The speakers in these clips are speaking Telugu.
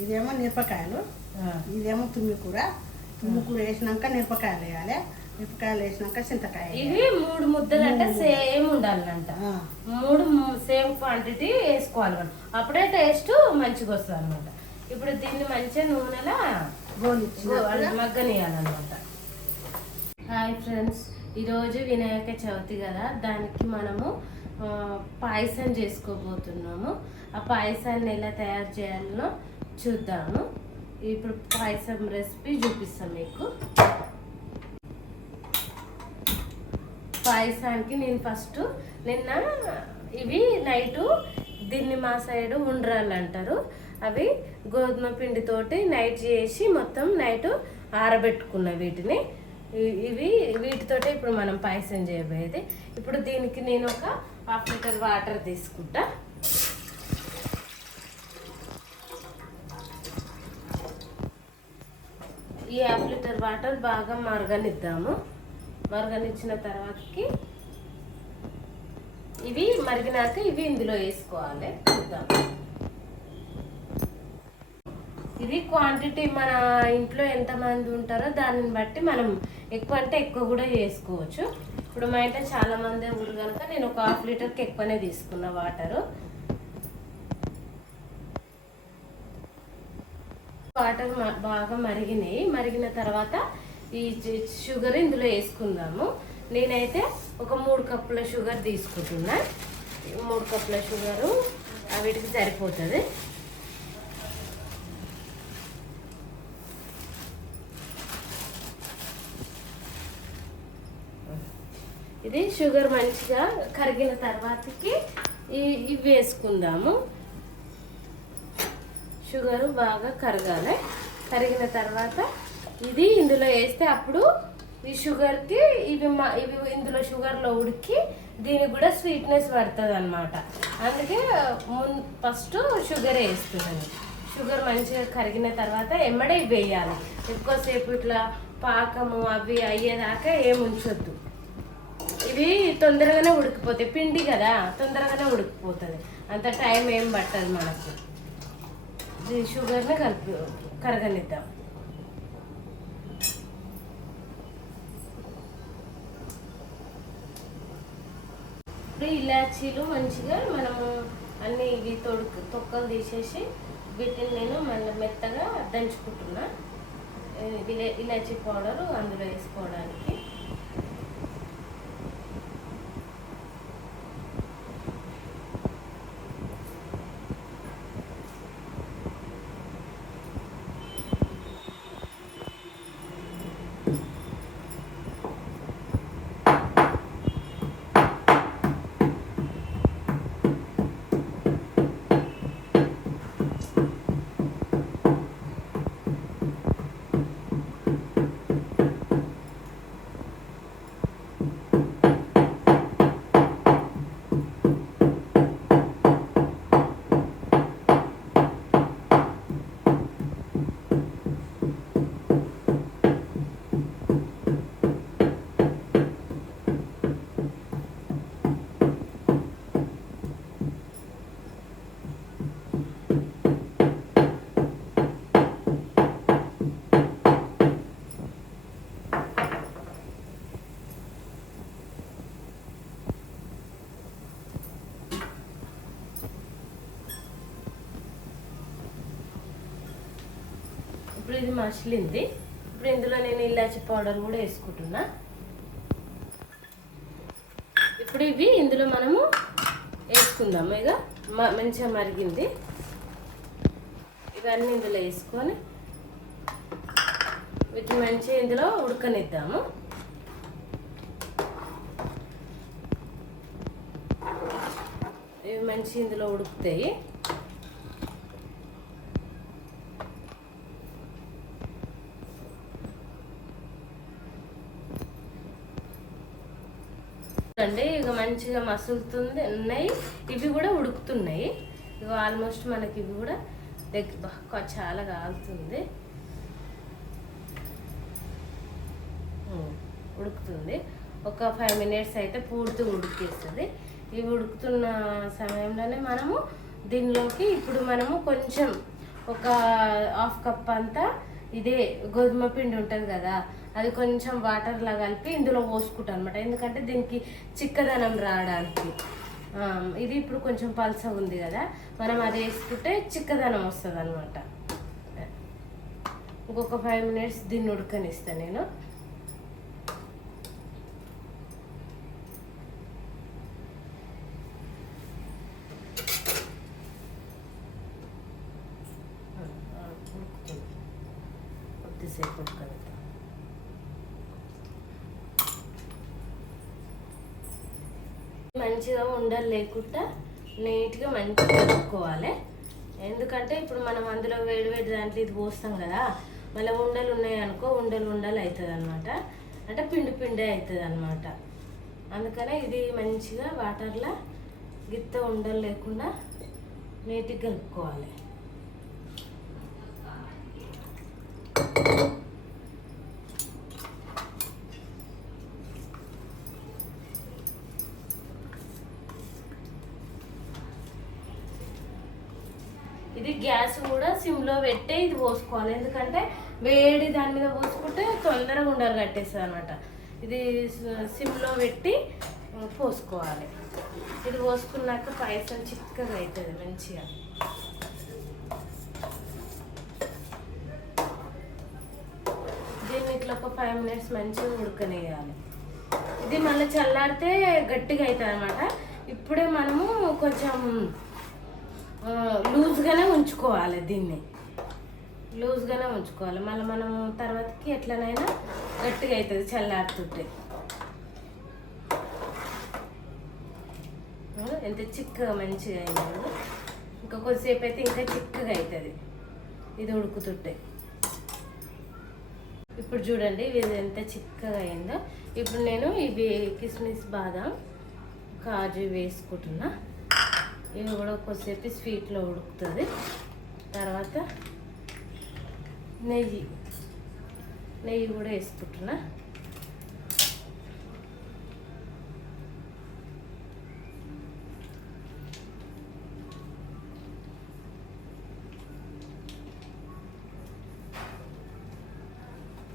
ఇదేమో మిరపకాయలు. ఇదేమో తుమ్మికూర తుమ్మికూర వేసినాక మిరపకాయలు వేయాలి. మిరపకాయలు వేసినాక చింతకాయ. ఇవి మూడు ముద్దలు అంటే సేమ్ ఉండాలంట. మూడు సేమ్ క్వాంటిటీ వేసుకోవాలి మనం. అప్పుడే టేస్ట్ మంచిగా వస్తుంది అనమాట ఇప్పుడు దీన్ని మంచిగా నూనెలా మగ్గనియాలన్నమాట. హాయ్ ఫ్రెండ్స్ ఈరోజు వినాయక చవితి కదా. దానికి మనము పాయసం చేసుకోబోతున్నాము. ఆ పాయసాన్ని ఎలా తయారు చేయాలో చూద్దాము. ఇప్పుడు పాయసం రెసిపీ చూపిస్తాను మీకు. పాయసానికి నేను ఫస్ట్ నిన్న ఇవి నైటు దీన్ని మా సైడు ఉండ్రాళ్ళు అంటారు. అవి గోధుమ పిండితోటి నైట్ చేసి మొత్తం నైట్ ఆరబెట్టుకున్న వీటిని. ఇవి వీటితోటే ఇప్పుడు మనం పాయసం చేయబోయేది. ఇప్పుడు దీనికి నేను ఒక హాఫ్ లీటర్ వాటర్ తీసుకుంటా. ఈ హాఫ్ లీటర్ వాటర్ బాగా మరగనిద్దాము. మరగనిచ్చిన తర్వాతకి ఇవి మరిగినాక ఇవి ఇందులో వేసుకోవాలి. చూద్దాం. ఇది క్వాంటిటీ మన ఇంట్లో ఎంతమంది ఉంటారో దానిని బట్టి మనం ఎక్కువ అంటే ఎక్కువ కూడా చేసుకోవచ్చు ఇప్పుడు మా ఇంట్లో చాలామంది మంది కనుక నేను ఒక హాఫ్ లీటర్కి ఎక్కువనే తీసుకున్న వాటరు. వాటర్ బాగా మరిగినాయి. మరిగిన తర్వాత ఈ షుగర్ ఇందులో వేసుకుందాము. నేనైతే ఒక మూడు కప్పుల షుగర్ తీసుకుంటున్నా. మూడు కప్పుల షుగరు వీటికి సరిపోతుంది. ఇది షుగర్ మంచిగా కరిగిన తర్వాతకి ఇవి వేసుకుందాము. షుగరు బాగా కరగాలి. కరిగిన తర్వాత ఇది ఇందులో వేస్తే అప్పుడు ఈ షుగర్కి ఇవి మా- ఇవి ఇందులో షుగర్లో ఉడికి దీనికి కూడా స్వీట్నెస్ పడుతుంది అనమాట అందుకే ముందు ఫస్ట్ షుగర్ వేస్తున్నాను షుగర్ మంచిగా కరిగిన తర్వాత ఎమ్మడే ఇవి వేయాలి. ఎక్కువసేపు ఇట్లా పాకము అవి అయ్యేదాకా ఏం ఉంచొద్దు. ఇవి తొందరగానే ఉడికిపోతాయి. పిండి కదా తొందరగానే ఉడికిపోతుంది. అంత టైం ఏం పట్టదు మనకు. షుగర్ని కలిపి కరగలిద్దాం ఇప్పుడు ఇలాచీలు మంచిగా మనము అన్ని ఇవి తొడుకు తొక్కలు తీసేసి వీటిని నేను మళ్ళీ మెత్తగా దంచుకుంటున్నా. ఇలా ఇలాచీ పౌడర్ అందులో వేసుకోవడానికి. ఇది మసిలింది. ఇప్పుడు ఇందులో నేను ఇలాచి పౌడర్ కూడా వేసుకుంటున్నా. ఇప్పుడు ఇవి ఇందులో మనము వేసుకుందాము ఇక మంచిగా మరిగింది. ఇవన్నీ ఇందులో వేసుకొని వీటిని మంచిగా ఇందులో ఉడకనిద్దాము. ఇవి మంచి ఇందులో ఉడుకుతాయి అండి ఇక మంచిగా మసులుతుంది ఉన్నాయి. ఇవి కూడా ఉడుకుతున్నాయి. ఇవి ఆల్మోస్ట్ మనకి ఇవి కూడా దగ్గర బాగా చాలా కాలుతుంది. ఉడుకుతుంది. ఒక ఫైవ్ మినిట్స్ అయితే పూర్తిగా ఉడికేస్తుంది. ఇవి ఉడుకుతున్న సమయంలోనే మనము దీనిలోకి ఇప్పుడు మనము కొంచెం ఒక హాఫ్ కప్ అంతా ఇదే గోధుమ పిండి ఉంటుంది కదా అది కొంచెం వాటర్లా కలిపి ఇందులో పోసుకుంటాను అనమాట ఎందుకంటే దీనికి చిక్కదనం రావడానికి. ఇది ఇప్పుడు కొంచెం పల్స ఉంది కదా మనం అది వేసుకుంటే చిక్కదనం వస్తుంది అనమాట ఇంకొక ఫైవ్ మినిట్స్ దీన్ని ఉడకనిస్తాను నేను ఆ, ఉడుకుతుంది కొద్దిసేపు ఉడకనిద్దాం మంచిగా ఉండలు లేకుండా నీట్గా మంచిగా కలుపుకోవాలి ఎందుకంటే ఇప్పుడు మనం అందులో వేడి వేడి దాంట్లో ఇది పోస్తాం కదా మళ్ళీ ఉండలు ఉన్నాయి అనుకో ఉండలు ఉండలు అవుతుంది అనమాట అంటే పిండి పిండి అవుతుంది అనమాట అందుకనే ఇది మంచిగా వాటర్లో గిత్త ఉండలు లేకుండా నీట్గా కలుపుకోవాలి. ఇది గ్యాస్ కూడా సిమ్లో పెట్టే ఇది పోసుకోవాలి. ఎందుకంటే వేడి దాని మీద పోసుకుంటే తొందరగా ఉండలు కట్టేస్తుంది అనమాట ఇది సిమ్లో పెట్టి పోసుకోవాలి. ఇది పోసుకున్నాక పాయసం చిక్కగా అవుతుంది మంచిగా. దీన్ని ఇట్లా ఒక ఫైవ్ మినిట్స్ మంచిగా ఉడకనేయాలి ఇది మళ్ళీ చల్లారితే గట్టిగా అవుతుంది అనమాట ఇప్పుడే మనము కొంచెం లూజ్గానే ఉంచుకోవాలి దీన్ని. లూజ్గానే ఉంచుకోవాలి. మళ్ళీ మనం తర్వాతకి ఎట్లనైనా గట్టిగా అవుతుంది చల్లారుతుంటే. ఎంత చిక్కగా మంచిగా అయింది. ఇంకా కొద్దిసేపు అయితే ఇంకా చిక్కగా అవుతుంది ఇది ఉడుకుతుంటే. ఇప్పుడు చూడండి ఇది ఎంత చిక్కగా అయిందో. ఇప్పుడు నేను ఇవి కిస్మిస్ బాదం కాజు వేసుకుంటున్నా. ఇవి కూడా కొద్దిసేపు స్వీట్లో ఉడుకుతుంది. తర్వాత నెయ్యి. నెయ్యి కూడా వేసుకుంటున్నా.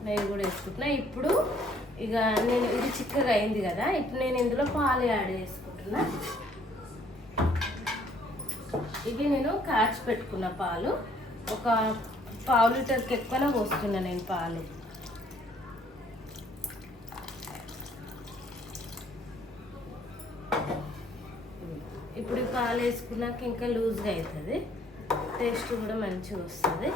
నెయ్యి కూడా వేసుకుంటున్నా. ఇప్పుడు ఇక నేను ఇది చిక్కగా అయింది కదా. ఇప్పుడు నేను ఇందులో పాలు యాడ్ చేసుకుంటున్నా. ఇవి నేను కాచి పెట్టుకున్న పాలు. ఒక పావు లీటర్కి ఎక్కువనే పోస్తున్నా నేను పాలు. ఇప్పుడు పాలు వేసుకున్నాక ఇంకా లూజ్గా అవుతుంది. టేస్ట్ కూడా మంచిగా వస్తుంది.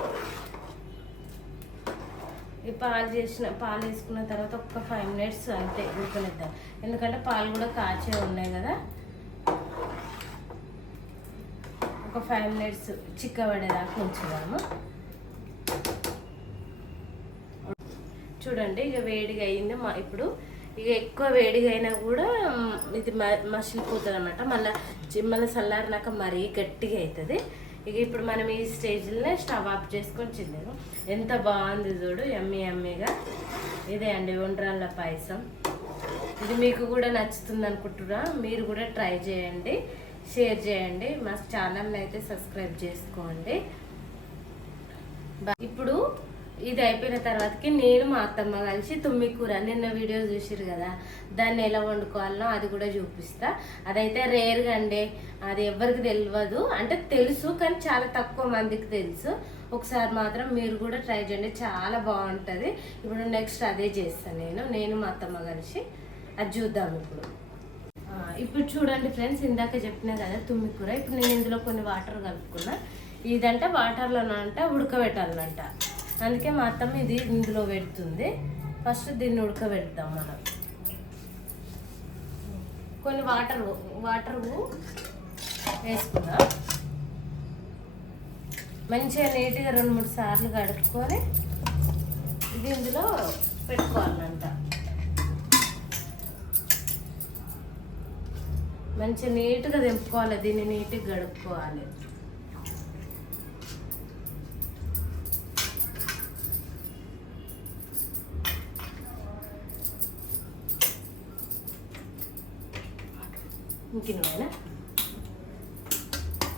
ఈ పాలు చేసిన పాలు వేసుకున్న తర్వాత ఒక ఫైవ్ మినిట్స్ అంతే ఉడకనిద్దాం ఎందుకంటే పాలు కూడా కాచే ఉన్నాయి కదా. ఒక ఫైవ్ మినిట్స్ చిక్కబడేదాకా ఉంచుదాము. చూడండి ఇక వేడిగా అయింది. మా ఇప్పుడు ఇక ఎక్కువ వేడిగా అయినా కూడా ఇది మ- మసిలిపోతుంది అనమాట మళ్ళీ మళ్ళీ చల్లారినాక మరీ గట్టిగా అవుతుంది ఇక ఇప్పుడు మనం ఈ స్టేజ్లోనే స్టవ్ ఆఫ్ చేసుకొని తిన్నాము ఎంత బాగుంది చూడు ఎమ్మె ఎమ్మిగా ఇదే అండి ఒండ్రాళ్ళ పాయసం. ఇది మీకు కూడా నచ్చుతుంది అనుకుంటున్నా మీరు కూడా ట్రై చేయండి. షేర్ చేయండి. మా ఛానల్ని అయితే సబ్స్క్రైబ్ చేసుకోండి. ఇప్పుడు ఇది అయిపోయిన తర్వాతకి నేను మా అత్తమ్మ కలిసి తుమ్మి కూర నిన్న వీడియో చూసిరు కదా దాన్ని ఎలా వండుకోవాలనో అది కూడా చూపిస్తా. అదైతే రేర్గా అండి అది ఎవరికి తెలియదు అంటే తెలుసు కానీ చాలా తక్కువ మందికి తెలుసు. ఒకసారి మాత్రం మీరు కూడా ట్రై చేయండి. చాలా బాగుంటుంది. ఇప్పుడు నెక్స్ట్ అదే చేస్తాను నేను. నేను మా అత్తమ్మ కలిసి. అది చూద్దాం ఇప్పుడు. ఇప్పుడు చూడండి ఫ్రెండ్స్ ఇందాక చెప్పినా కదా తుమ్మి కూర. ఇప్పుడు నేను ఇందులో కొన్ని వాటర్ కలుపుకున్నా. ఇదంటే వాటర్లోనంట ఉడకబెట్టాలంట అందుకే మా అత్తమ్మ ఇది ఇందులో పెడుతుంది. ఫస్ట్ దీన్ని ఉడకబెడతాం మనం. కొన్ని వాటర్ వాటర్ వేసుకుందాం. మంచిగా నీట్గా రెండు మూడు సార్లు కడుక్కొని ఇది ఇందులో పెట్టుకోవాలంట. మంచి నీట్గా దింపుకోవాలి దీన్ని నీట్గా గడుపుకోవాలి. ఇంకినవేనా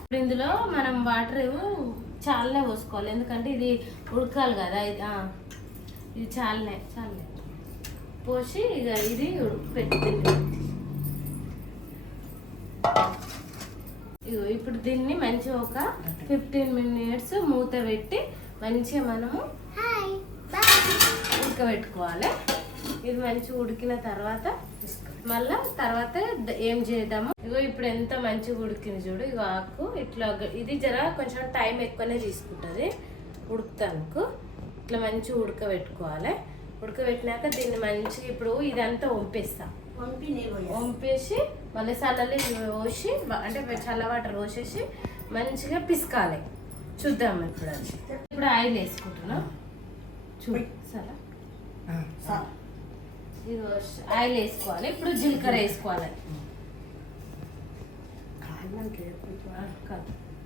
ఇప్పుడు ఇందులో మనం వాటర్ చాలానే పోసుకోవాలి ఎందుకంటే ఇది ఉడకాలి కదా ఇది ఇది చాలనే చాలనే. పోసి ఇక ఇది ఉడుకు పెట్టింది ఇగో ఇప్పుడు దీన్ని మంచిగా ఒక ఫిఫ్టీన్ మినిట్స్ మూత పెట్టి మంచిగా మనము ఉడకబెట్టుకోవాలి. ఇది మంచిగా ఉడికిన తర్వాత మళ్ళా తర్వాత ఏం చేద్దాము? ఇగో ఇప్పుడు ఎంత మంచిగా ఉడికింది చూడు. ఇగో ఆకు ఇట్లా ఇది జర కొంచెం టైం ఎక్కువనే తీసుకుంటుంది. ఉడుకుతానికి ఇట్లా మంచిగా ఉడకబెట్టుకోవాలి. ఉడకబెట్టినాక దీన్ని మంచిగా ఇప్పుడు ఇదంతా వంపేస్తాం. వంపేసి మళ్ళీ చల్లలి పోసి అంటే చల్ల వాటర్ పోసేసి మంచిగా పిసకాలి. చూద్దాం ఇప్పుడు అది. ఇప్పుడు ఆయిల్ వేసుకుంటున్నాం. చూడు సరే చాలు. ఇది ఆయిల్ వేసుకోవాలి. ఇప్పుడు జీలకర్ర వేసుకోవాలి.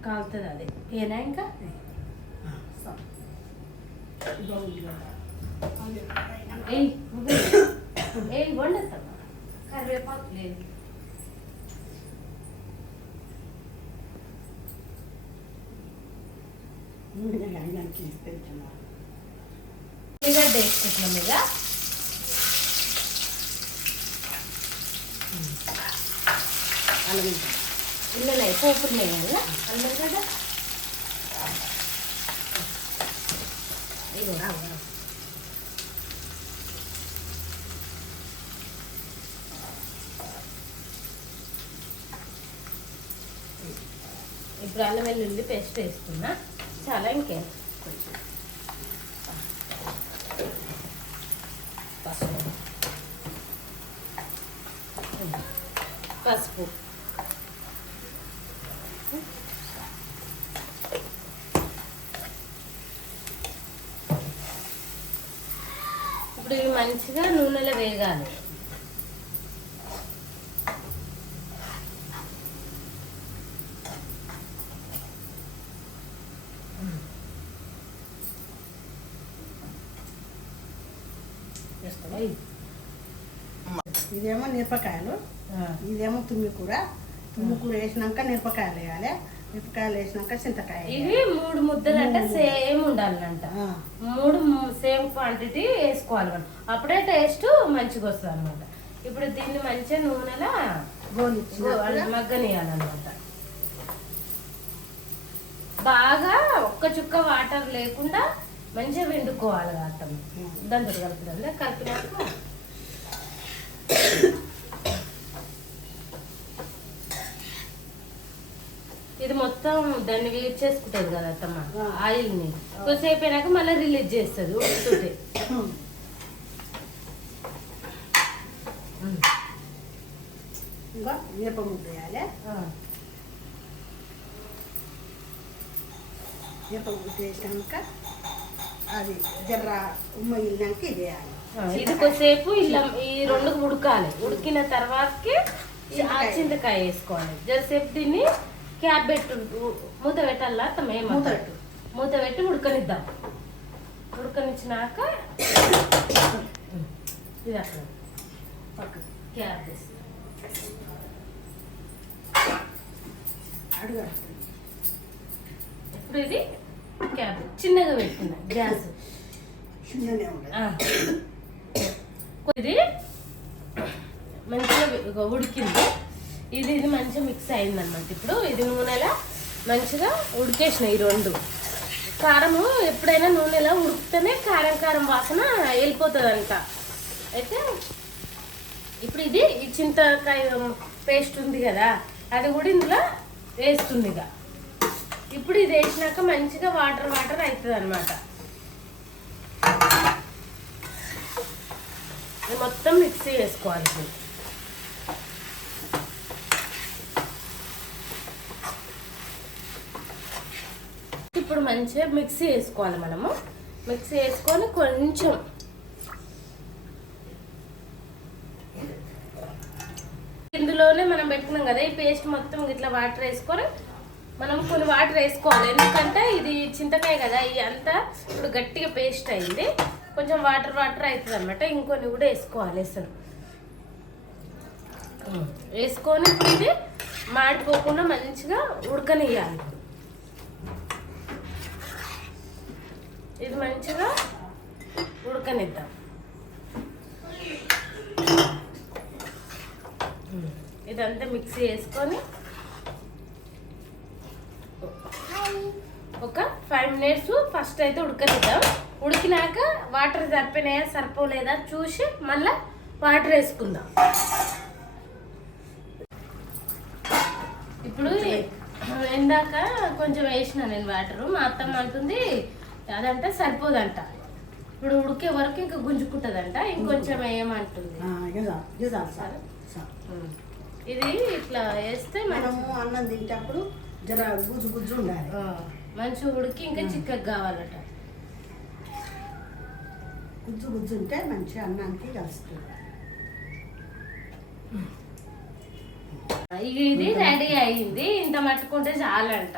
కాలుతుంది అది. ఏనా ఇంకా? ఏయ్ వండుతామా కరివేపాకు. లేదు. ఉల్లిగడ్డ వేసుకుంటున్నాం ఇక అల్లం ఇల్లలే పోపున్నాయి కదా అల్లం కదా ఇగో ఇప్పుడు అల్లం వెల్లుల్లి పేస్ట్ వేస్తున్నా చాలా ఇంకేం కొంచెం పసుపు పసుపు ఇప్పుడు ఇవి మంచిగా నూనెలో వేగాలి ఇదేమో మిరపకాయలు. ఇదేమో తుమ్మికూర. తుమ్మికూర వేసినాక మిరపకాయలు వేయాలి. మిరపకాయలు వేసినాక చింతకాయ. ఇవి మూడు ముద్దలు అంటే సేమ్ ఉండాలంట. మూడు సేమ్ క్వాంటిటీ వేసుకోవాలి మనం. అప్పుడే టేస్ట్ మంచిగా వస్తుంది అనమాట ఇప్పుడు దీన్ని మంచిగా నూనెలో మగ్గనియాలన్నమాట. బాగా ఒక్క చుక్క వాటర్ లేకుండా మంచిగా వండుకోవాలి అర్థం దాంతో కలుపుతుంది కలిపినాక ఇది మొత్తం దాన్ని వేట్ చేసుకుంటుంది కదా అత్తమ్మ ఆయిల్ని. కొద్దిసేపు అయినాక మళ్ళీ రిలీజ్ చేస్తుంది ఉడుకుతుంటే. ఇంకా మిరప ముద్ద వేయాలి. మిరప ముద్ద వేసినాక అది జర్ర ఉమ్మ వెళ్ళినాక ఇది వేయాలి. ఇది కొద్దిసేపు ఇలా ఈ రెండు ఉడకాలి. ఉడికిన తర్వాతకి చింతకాయ. చింతకాయ వేసుకోవాలి. జరసేపు దీన్ని క్యాప్ పెట్టు మూత పెట్టాలా? ఏమో మూత పెట్టు. మూత పెట్టి ఉడకనిద్దాం. ఉడకనిచ్చినాక ఇది క్యాప్ అడుగు. ఇప్పుడు ఇది? క్యాప్. చిన్నగా పెట్టుకున్నా. గ్యాస్. ఇది మంచిగా ఉడికింది. ఇది ఇది మంచిగా మిక్స్ అయిందనమాట ఇప్పుడు ఇది నూనెలో మంచిగా ఉడికేసిన ఈ రెండు. కారము ఎప్పుడైనా నూనెలో ఉడికితేనే కారం కారం వాసన వెళ్ళిపోతుంది అంట అయితే ఇప్పుడు ఇది ఈ చింతకాయ పేస్ట్ ఉంది కదా అది కూడా ఇందులో వేస్తుంది ఇక. ఇప్పుడు ఇది వేసినాక మంచిగా వాటర్ వాటర్ అవుతుంది అనమాట మొత్తం మిక్సీ వేసుకోవాలి ఇప్పుడు మంచిగా మిక్సీ వేసుకోవాలి మనము. మిక్సీ వేసుకొని కొంచెం ఇందులోనే మనం పెట్టుకున్నాం కదా ఈ పేస్ట్ మొత్తం ఇట్లా వాటర్ వేసుకొని మనం కొన్ని వాటర్ వేసుకోవాలి. ఎందుకంటే ఇది చింతకాయ కదా ఇది అంతా ఇప్పుడు గట్టిగా పేస్ట్ అయింది. కొంచెం వాటర్ వాటర్ అవుతుంది అనమాట ఇంకొన్ని కూడా వేసుకోవాలి అసలు. వేసుకొని ఇప్పుడు ఇది మాడిపోకుండా మంచిగా ఉడకనియాలి ఇది మంచిగా ఉడకనిద్దాం. ఇదంతా మిక్సీ వేసుకొని ఒక ఫైవ్ మినిట్స్ ఫస్ట్ అయితే ఉడకనిద్దాం. ఉడికినాక వాటర్ సరిపోయినాయా సరిపోలేదా చూసి మళ్ళీ వాటర్ వేసుకుందాం. ఇప్పుడు ఇందాక కొంచెం వేసిన నేను వాటర్ మా అత్తమ్మ అంటుంది అదంటే సరిపోదంట. ఇప్పుడు ఉడికే వరకు ఇంకా గుంజుకుంటుందంట ఇంకొంచెం. ఉమ్. ఇది ఇట్లా వేస్తే మనము అన్నం తింటప్పుడు జర గుజ్జు గుజ్జు ఉండాలి. మంచిగా ఉడికి ఇంకా చిక్కగా కావాలట. గుజ్జు గుజ్జు ఉంటే మంచి అన్నానికి కలుస్తుంది. ఇది రెడీ అయింది ఇంత మట్టుకుంటే చాలంట.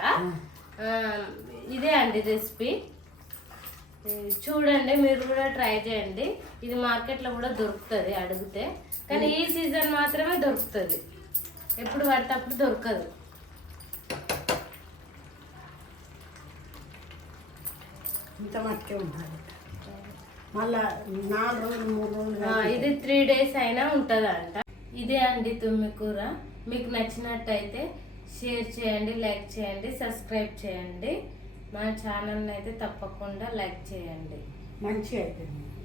ఇదే అండి రెసిపీ. చూడండి మీరు కూడా ట్రై చేయండి. ఇది మార్కెట్లో కూడా దొరుకుతుంది అడిగితే. కానీ ఈ సీజన్ మాత్రమే దొరుకుతుంది. ఎప్పుడు పడితే అప్పుడు దొరకదు. ఇంత మట్టుకే ఉండాలి. మళ్ళా నాలుగు రోజులు మూడు రోజులు ఆ, ఇది త్రీ డేస్ అయినా ఉంటుందంట. ఇదే అండి తుమ్మి కూర. మీకు నచ్చినట్టయితే షేర్ చేయండి లైక్ చేయండి సబ్స్క్రైబ్ చేయండి. మా ఛానల్ని అయితే తప్పకుండా లైక్ చేయండి. మంచి అయిపోయింది.